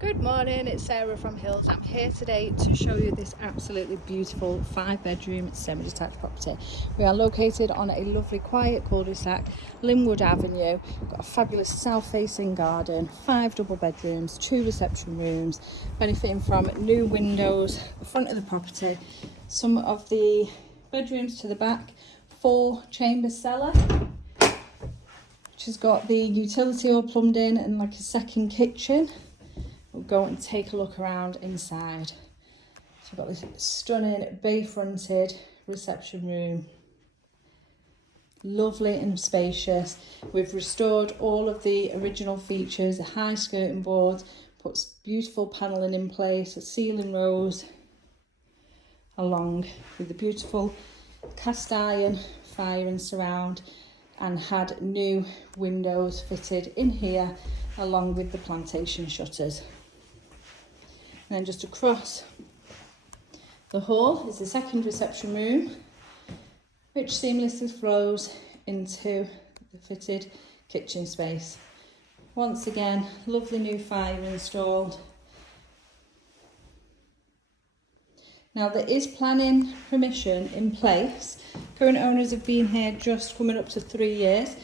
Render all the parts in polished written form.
Good morning, it's Sarah from Hills. I'm here today to show you this absolutely beautiful 5-bedroom semi-detached property. We are located on a lovely quiet cul-de-sac, Lynwood Avenue. Got a fabulous south-facing garden, 5 double bedrooms, 2 reception rooms, benefiting from new windows, the front of the property, some of the bedrooms to the back, 4 chamber cellar, which has got the utility all plumbed in and like a second kitchen. We'll go and take a look around inside. So we've got this stunning bay fronted reception room. Lovely and spacious. We've restored all of the original features, the high skirting boards, put beautiful panelling in place, a ceiling rose, along with the beautiful cast iron fire and surround, and had new windows fitted in here along with the plantation shutters. And then just across the hall is the second reception room, which seamlessly flows into the fitted kitchen space. Once again, lovely new fire installed. Now there is planning permission in place. Current owners have been here just coming up to 3 years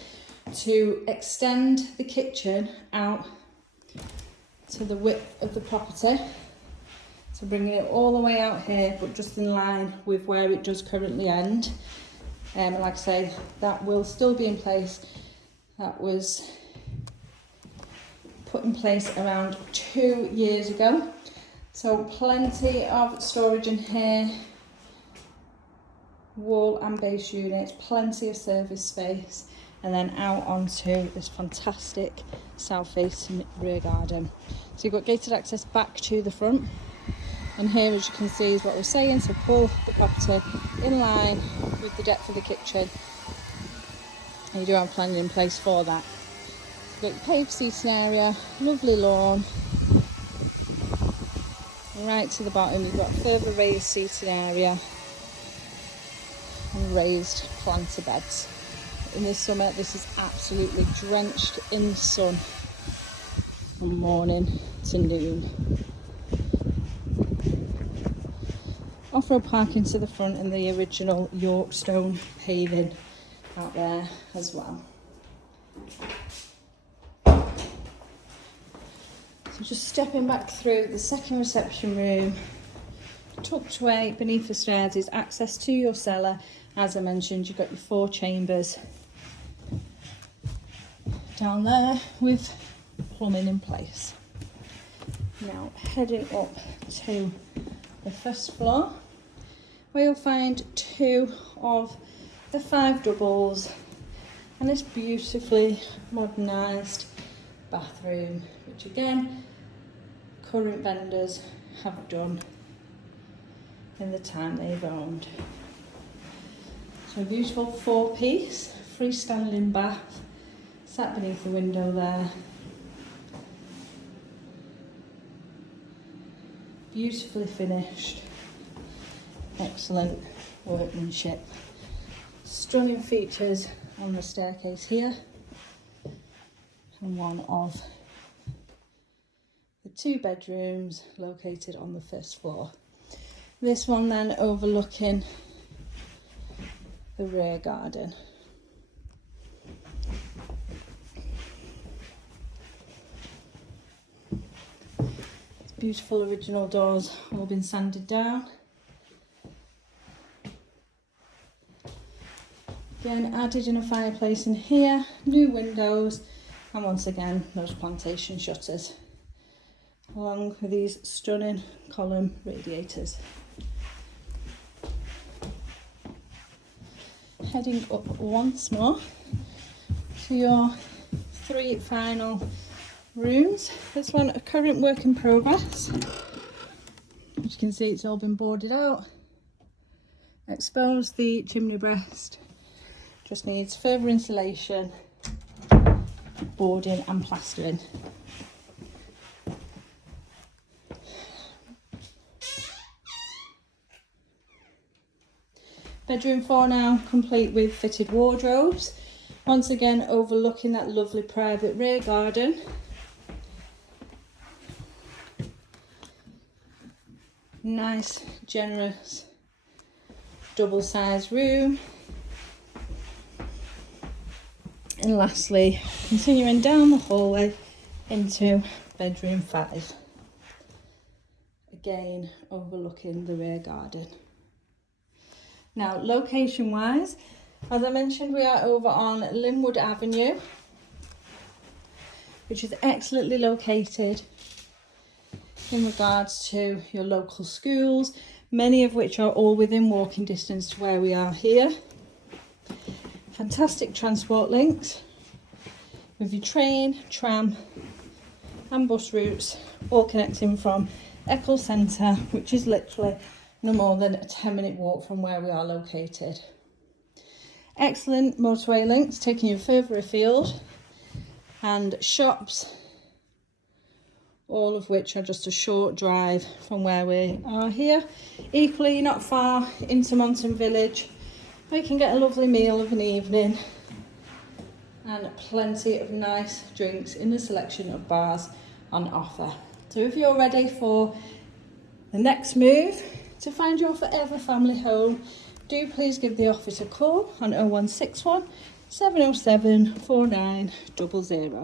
to extend the kitchen out to the width of the property. So bringing it all the way out here, but just in line with where it does currently end. And like I say, that will still be in place. That was put in place around 2 years ago. So plenty of storage in here, wall and base units, plenty of service space, and then out onto this fantastic south-facing rear garden. So you've got gated access back to the front. And here, as you can see, is what we're saying, so pull the property in line with the depth of the kitchen. And you do have planning in place for that. You've got your paved seating area, lovely lawn. Right to the bottom, you've got further raised seating area and raised planter beds. In the summer, this is absolutely drenched in sun from morning to noon. Off-road parking to the front and the original York stone paving out there as well. So just stepping back through the second reception room, tucked away beneath the stairs is access to your cellar. As I mentioned, you've got your 4 chambers down there with plumbing in place. Now heading up to the first floor, where you'll find 2 of the 5 doubles and this beautifully modernised bathroom, which again current vendors have done in the time they've owned. So a beautiful 4-piece freestanding bath sat beneath the window there. Beautifully finished, excellent workmanship. Stunning features on the staircase here, and one of the 2 bedrooms located on the first floor. This one then overlooking the rear garden. Beautiful original doors, all been sanded down. Again, added in a fireplace in here, new windows, and once again those plantation shutters, along with these stunning column radiators. Heading up once more to your 3 final rooms. This one a current work in progress. As you can see, it's all been boarded out. Exposed the chimney breast. Just needs further insulation, boarding and plastering. Bedroom 4 now complete with fitted wardrobes. Once again overlooking that lovely private rear garden. nice, generous, double-sized room. And lastly, continuing down the hallway into bedroom 5. Again, overlooking the rear garden. Now, location-wise, as I mentioned, we are over on Lynwood Avenue, which is excellently located in regards to your local schools, many of which are all within walking distance to where we are here. Fantastic transport links with your train, tram and bus routes, all connecting from Eccles Centre, which is literally no more than a 10-minute walk from where we are located. Excellent motorway links taking you further afield, and shops, all of which are just a short drive from where we are here. Equally not far into Monton Village, where you can get a lovely meal of an evening and plenty of nice drinks in the selection of bars on offer. So if you're ready for the next move to find your forever family home, do please give the office a call on 0161 707 4900.